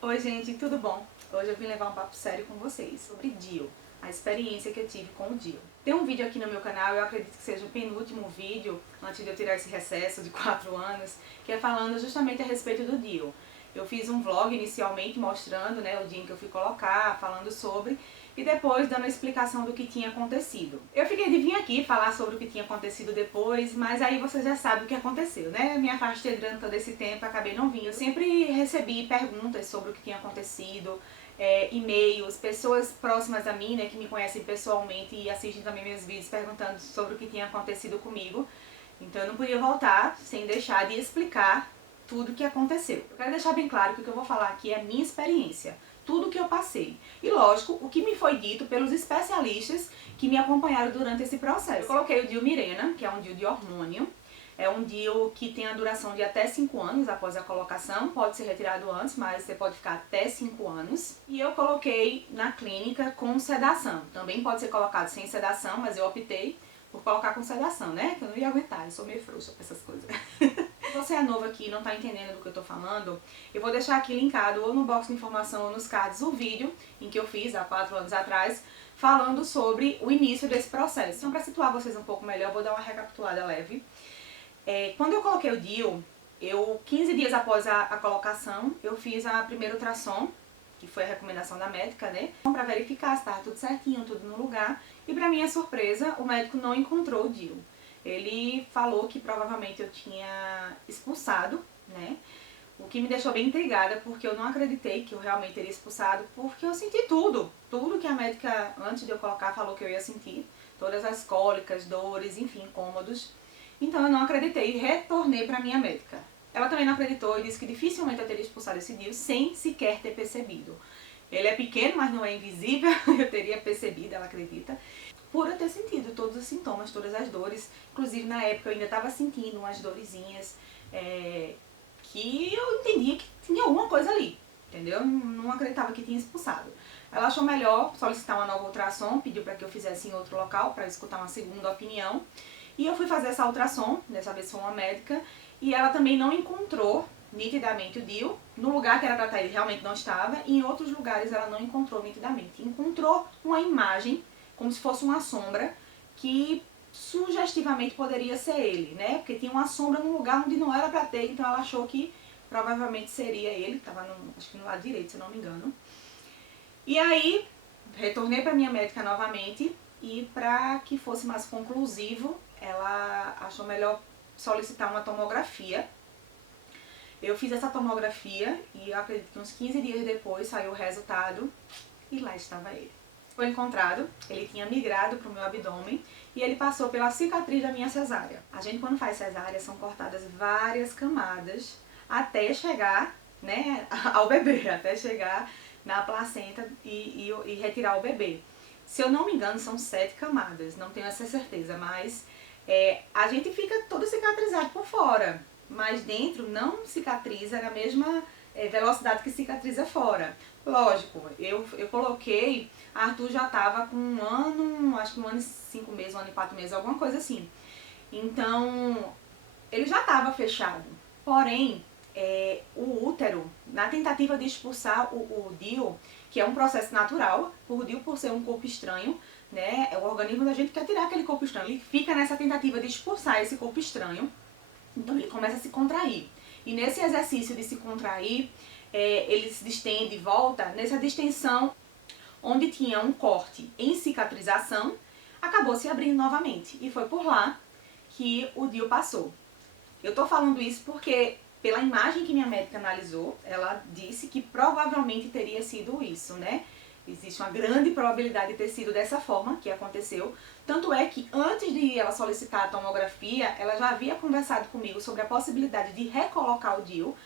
Oi gente, tudo bom? Hoje eu vim levar um papo sério com vocês sobre DIU, a experiência que eu tive com o DIU. Tem um vídeo aqui no meu canal, eu acredito que seja o penúltimo vídeo, antes de eu tirar esse recesso de 4 anos, que é falando justamente a respeito do DIU. Eu fiz um vlog inicialmente mostrando, o dia em que eu fui colocar, falando sobre, e depois dando a explicação do que tinha acontecido. Eu fiquei de vir aqui falar sobre o que tinha acontecido depois, mas aí você já sabe o que aconteceu, né? Me afastei durante todo esse tempo, acabei não vindo. Eu sempre recebi perguntas sobre o que tinha acontecido, e-mails, pessoas próximas a mim, que me conhecem pessoalmente e assistem também meus vídeos perguntando sobre o que tinha acontecido comigo. Então eu não podia voltar sem deixar de explicar tudo o que aconteceu. Eu quero deixar bem claro que o que eu vou falar aqui é a minha experiência, tudo o que eu passei. E lógico, o que me foi dito pelos especialistas que me acompanharam durante esse processo. Eu coloquei o DIU Mirena, que é um DIU de hormônio. É um DIU que tem a duração de até 5 anos após a colocação. Pode ser retirado antes, mas você pode ficar até 5 anos. E eu coloquei na clínica com sedação. Também pode ser colocado sem sedação, mas eu optei por colocar com sedação, né? Que eu não ia aguentar, eu sou meio frouxa pra essas coisas. Se você é novo aqui e não tá entendendo do que eu tô falando, eu vou deixar aqui linkado ou no box de informação ou nos cards o vídeo em que eu fiz há 4 anos atrás, falando sobre o início desse processo. Então, pra situar vocês um pouco melhor, eu vou dar uma recapitulada leve. Quando eu coloquei o DIU, 15 dias após a colocação, eu fiz a primeira ultrassom, que foi a recomendação da médica, né? Pra verificar se estava tudo certinho, tudo no lugar. E pra minha surpresa, o médico não encontrou o DIU. Ele falou que provavelmente eu tinha expulsado, né? O que me deixou bem intrigada, porque eu não acreditei que eu realmente teria expulsado, porque eu senti tudo. Tudo que a médica, antes de eu colocar, falou que eu ia sentir. Todas as cólicas, dores, enfim, incômodos. Então eu não acreditei e retornei pra minha médica. Ela também não acreditou e disse que dificilmente eu teria expulsado esse DIU sem sequer ter percebido. Ele é pequeno, mas não é invisível, eu teria percebido, ela acredita, por eu ter sentido todos os sintomas, todas as dores. Inclusive na época eu ainda estava sentindo umas dorezinhas que eu entendia que tinha alguma coisa ali, entendeu? Não acreditava que tinha expulsado. Ela achou melhor solicitar uma nova ultrassom, pediu para que eu fizesse em outro local para escutar uma segunda opinião. E eu fui fazer essa ultrassom, dessa vez foi uma médica, e ela também não encontrou nitidamente o DIU. No lugar que era para estar ele realmente não estava, e em outros lugares ela não encontrou nitidamente. Encontrou uma imagem, como se fosse uma sombra, que sugestivamente poderia ser ele, né? Porque tinha uma sombra num lugar onde não era para ter, então ela achou que provavelmente seria ele, estava acho que no lado direito, se eu não me engano. E aí, retornei para minha médica novamente, e para que fosse mais conclusivo, ela achou melhor solicitar uma tomografia. Eu fiz essa tomografia e eu acredito que uns 15 dias depois saiu o resultado e lá estava ele. Foi encontrado, ele tinha migrado para o meu abdômen e ele passou pela cicatriz da minha cesárea. A gente, quando faz cesárea, são cortadas várias camadas até chegar, né, ao bebê, até chegar na placenta e retirar o bebê. Se eu não me engano, são 7 camadas, não tenho essa certeza, mas a gente fica todo cicatrizado por fora, mas dentro não cicatriza na mesma velocidade que cicatriza fora. Lógico, eu coloquei, Arthur já estava com 1 ano, acho que 1 ano e 5 meses, 1 ano e 4 meses, alguma coisa assim. Então, ele já estava fechado. Porém, o útero, na tentativa de expulsar o DIU, que é um processo natural, o DIU por ser um corpo estranho, né, o organismo da gente quer tirar aquele corpo estranho. Ele fica nessa tentativa de expulsar esse corpo estranho, então ele começa a se contrair. E nesse exercício de se contrair, ele se distende e volta. Nessa distensão, onde tinha um corte em cicatrização, acabou se abrindo novamente. E foi por lá que o DIU passou. Eu tô falando isso porque, pela imagem que minha médica analisou, ela disse que provavelmente teria sido isso, né? Existe uma grande probabilidade de ter sido dessa forma que aconteceu. Tanto é que antes de ela solicitar a tomografia, ela já havia conversado comigo sobre a possibilidade de recolocar o DIU.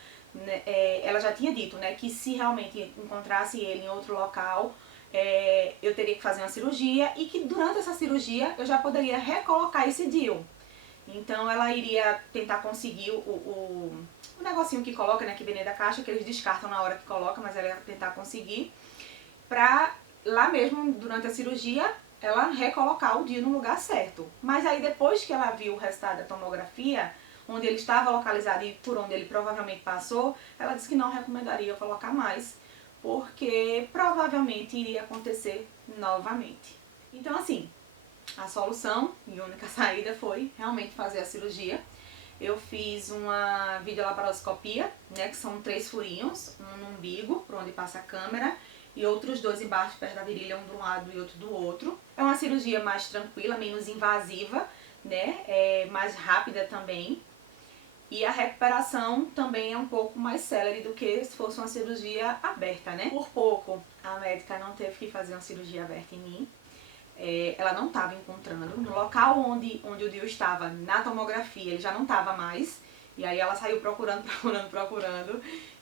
Ela já tinha dito, né, que se realmente encontrasse ele em outro local, eu teria que fazer uma cirurgia e que durante essa cirurgia eu já poderia recolocar esse DIU. Então ela iria tentar conseguir o negocinho que coloca, né, que vem da caixa, que eles descartam na hora que coloca, mas ela ia tentar conseguir pra lá mesmo, durante a cirurgia, ela recolocar o DIU no lugar certo. Mas aí depois que ela viu o resultado da tomografia, onde ele estava localizado e por onde ele provavelmente passou, ela disse que não recomendaria colocar mais, porque provavelmente iria acontecer novamente. Então assim, a solução e única saída foi realmente fazer a cirurgia. Eu fiz uma videolaparoscopia, né, que são 3 furinhos, um no umbigo, por onde passa a câmera, e outros 2 embaixo, perto da virilha, um de um lado e outro do outro. É uma cirurgia mais tranquila, menos invasiva, né, mais rápida também. E a recuperação também é um pouco mais célere do que se fosse uma cirurgia aberta, né. Por pouco, a médica não teve que fazer uma cirurgia aberta em mim. Ela não estava encontrando. No local onde o DIU estava, na tomografia, ele já não estava mais. E aí ela saiu procurando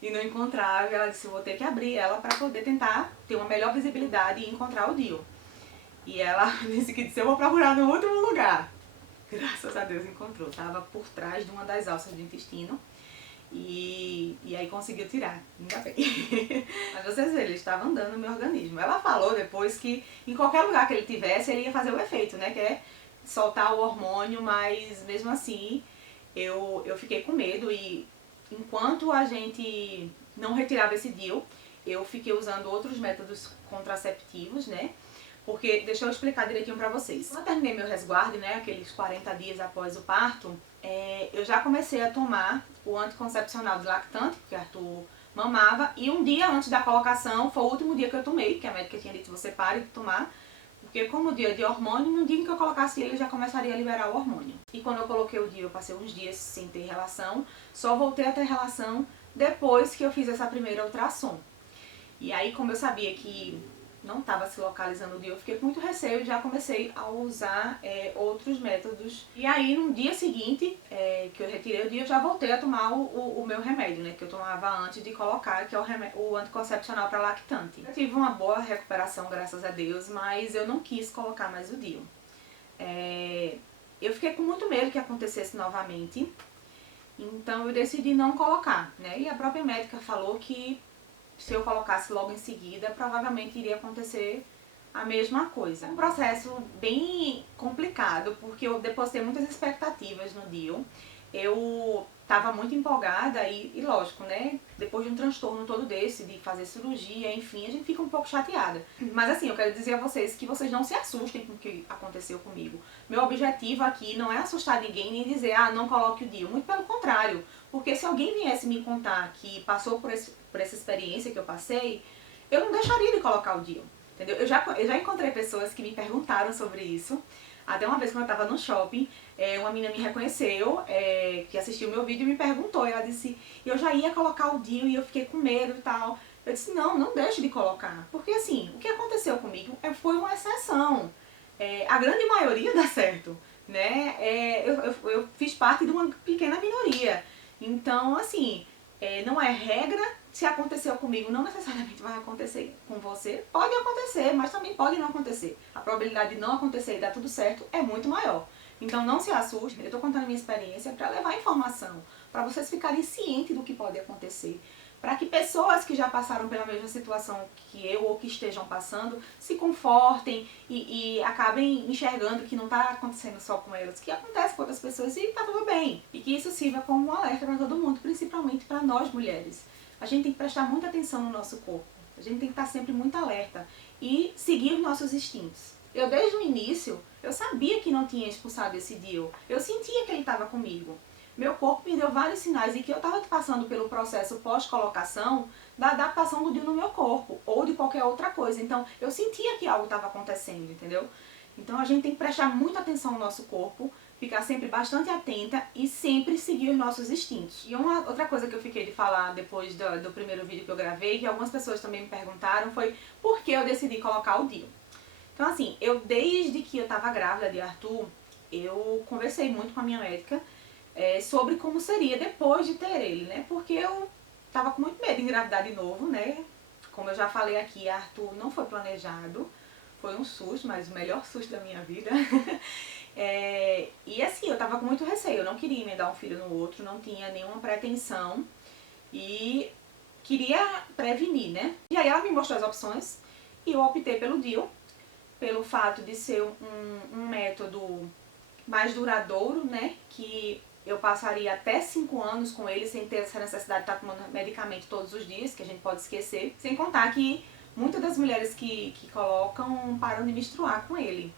e não encontrava. E ela disse, eu vou ter que abrir ela para poder tentar ter uma melhor visibilidade e encontrar o DIU. E ela disse, eu vou procurar no último lugar. Graças a Deus encontrou. Estava por trás de uma das alças do intestino. E aí conseguiu tirar, ainda bem. Mas vocês verem, ele estava andando no meu organismo. Ela falou depois que em qualquer lugar que ele tivesse, ele ia fazer o efeito, né? Que é soltar o hormônio, mas mesmo assim eu fiquei com medo. E enquanto a gente não retirava esse DIU, eu fiquei usando outros métodos contraceptivos, né? Porque, deixa eu explicar direitinho pra vocês. Quando eu terminei meu resguardo, né, aqueles 40 dias após o parto, eu já comecei a tomar o anticoncepcional de lactante, porque Arthur mamava, e um dia antes da colocação, foi o último dia que eu tomei, que a médica tinha dito, você pare de tomar, porque como o dia de hormônio, no dia em que eu colocasse ele, já começaria a liberar o hormônio. E quando eu coloquei o DIU, eu passei uns dias sem ter relação, só voltei a ter relação depois que eu fiz essa primeira ultrassom. E aí, como eu sabia que não estava se localizando o DIU, eu fiquei com muito receio e já comecei a usar outros métodos. E aí, no dia seguinte que eu retirei o DIU, eu já voltei a tomar o meu remédio, né, que eu tomava antes de colocar, que é o anticoncepcional para lactante. Eu tive uma boa recuperação, graças a Deus, mas eu não quis colocar mais o DIU. Eu fiquei com muito medo que acontecesse novamente, então eu decidi não colocar, né, e a própria médica falou que se eu colocasse logo em seguida, provavelmente iria acontecer a mesma coisa. Um processo bem complicado, porque eu depositei muitas expectativas no DIU. Eu estava muito empolgada e lógico, né, depois de um transtorno todo desse, de fazer cirurgia, enfim, a gente fica um pouco chateada. Mas assim, eu quero dizer a vocês que vocês não se assustem com o que aconteceu comigo. Meu objetivo aqui não é assustar ninguém nem dizer, ah, não coloque o DIU. Muito pelo contrário, porque se alguém viesse me contar que passou por essa experiência que eu passei, eu não deixaria de colocar o DIU, entendeu? Eu já encontrei pessoas que me perguntaram sobre isso. Até uma vez quando eu estava no shopping, uma menina me reconheceu, que assistiu o meu vídeo e me perguntou. Ela disse, eu já ia colocar o DIU e eu fiquei com medo e tal. Eu disse, não deixe de colocar. Porque assim, o que aconteceu comigo foi uma exceção. A grande maioria dá certo, né? Eu fiz parte de uma pequena minoria. Então, assim, não é regra. Se aconteceu comigo, não necessariamente vai acontecer com você. Pode acontecer, mas também pode não acontecer. A probabilidade de não acontecer e dar tudo certo é muito maior. Então não se assuste, eu estou contando a minha experiência para levar informação, para vocês ficarem cientes do que pode acontecer. Para que pessoas que já passaram pela mesma situação que eu ou que estejam passando se confortem e acabem enxergando que não está acontecendo só com elas, que acontece com outras pessoas e está tudo bem. E que isso sirva como um alerta para todo mundo, principalmente para nós mulheres. A gente tem que prestar muita atenção no nosso corpo, a gente tem que estar sempre muito alerta e seguir os nossos instintos. Eu desde o início, eu sabia que não tinha expulsado esse DIU, eu sentia que ele estava comigo. Meu corpo me deu vários sinais e que eu estava passando pelo processo pós-colocação da adaptação do DIU no meu corpo ou de qualquer outra coisa. Então eu sentia que algo estava acontecendo, entendeu? Então a gente tem que prestar muita atenção no nosso corpo, ficar sempre bastante atenta e sempre seguir os nossos instintos. E uma outra coisa que eu fiquei de falar depois do primeiro vídeo que eu gravei, que algumas pessoas também me perguntaram, foi por que eu decidi colocar o DIU. Então assim, desde que eu estava grávida de Arthur, eu conversei muito com a minha médica sobre como seria depois de ter ele, né? Porque eu estava com muito medo de engravidar de novo, né? Como eu já falei aqui, Arthur não foi planejado, foi um susto, mas o melhor susto da minha vida. E assim, eu tava com muito receio, eu não queria emendar um filho no outro, não tinha nenhuma pretensão e queria prevenir, né? E aí ela me mostrou as opções e eu optei pelo DIU, pelo fato de ser um método mais duradouro, né? Que eu passaria até 5 anos com ele sem ter essa necessidade de estar tomando medicamento todos os dias, que a gente pode esquecer. Sem contar que muitas das mulheres que colocam param de menstruar com ele.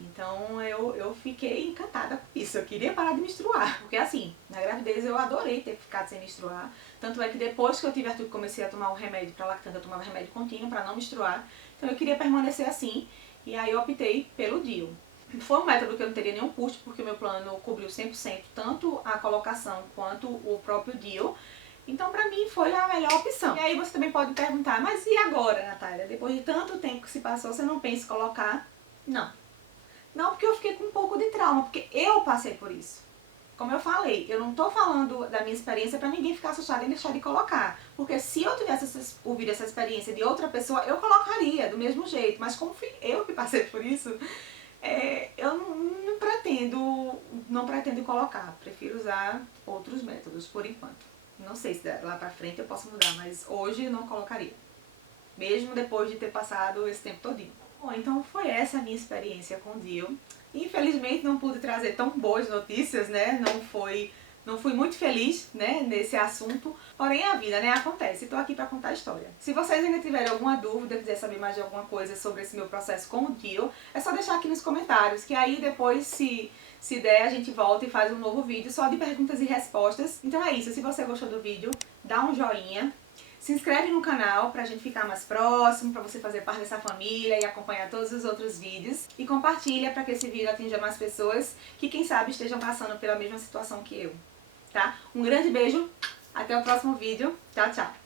Então eu fiquei encantada com isso, eu queria parar de menstruar. Porque assim, na gravidez eu adorei ter ficado sem menstruar. Tanto é que depois que eu tive Arthur, comecei a tomar o remédio para lactante, eu tomava remédio contínuo para não menstruar. Então eu queria permanecer assim, e aí eu optei pelo DIU. Foi um método que eu não teria nenhum custo, porque o meu plano cobriu 100%, tanto a colocação quanto o próprio DIU. Então pra mim foi a melhor opção. E aí você também pode perguntar, mas e agora, Natália? Depois de tanto tempo que se passou, você não pensa em colocar? Não. Não, porque eu fiquei com um pouco de trauma, porque eu passei por isso. Como eu falei, eu não tô falando da minha experiência pra ninguém ficar assustado e deixar de colocar. Porque se eu tivesse ouvido essa experiência de outra pessoa, eu colocaria do mesmo jeito. Mas como fui eu que passei por isso, eu não pretendo colocar. Prefiro usar outros métodos, por enquanto. Não sei se lá pra frente eu posso mudar, mas hoje eu não colocaria. Mesmo depois de ter passado esse tempo todinho. Bom, então foi essa a minha experiência com o DIU. Infelizmente não pude trazer tão boas notícias, né? Não fui muito feliz, né, nesse assunto. Porém a vida, né, acontece. Estou aqui para contar a história. Se vocês ainda tiverem alguma dúvida, quiser saber mais de alguma coisa sobre esse meu processo com o DIU, é só deixar aqui nos comentários, que aí depois, se der, a gente volta e faz um novo vídeo só de perguntas e respostas. Então é isso. Se você gostou do vídeo, dá um joinha. Se inscreve no canal pra gente ficar mais próximo, pra você fazer parte dessa família e acompanhar todos os outros vídeos. E compartilha pra que esse vídeo atinja mais pessoas que, quem sabe, estejam passando pela mesma situação que eu, tá? Um grande beijo, até o próximo vídeo. Tchau, tchau!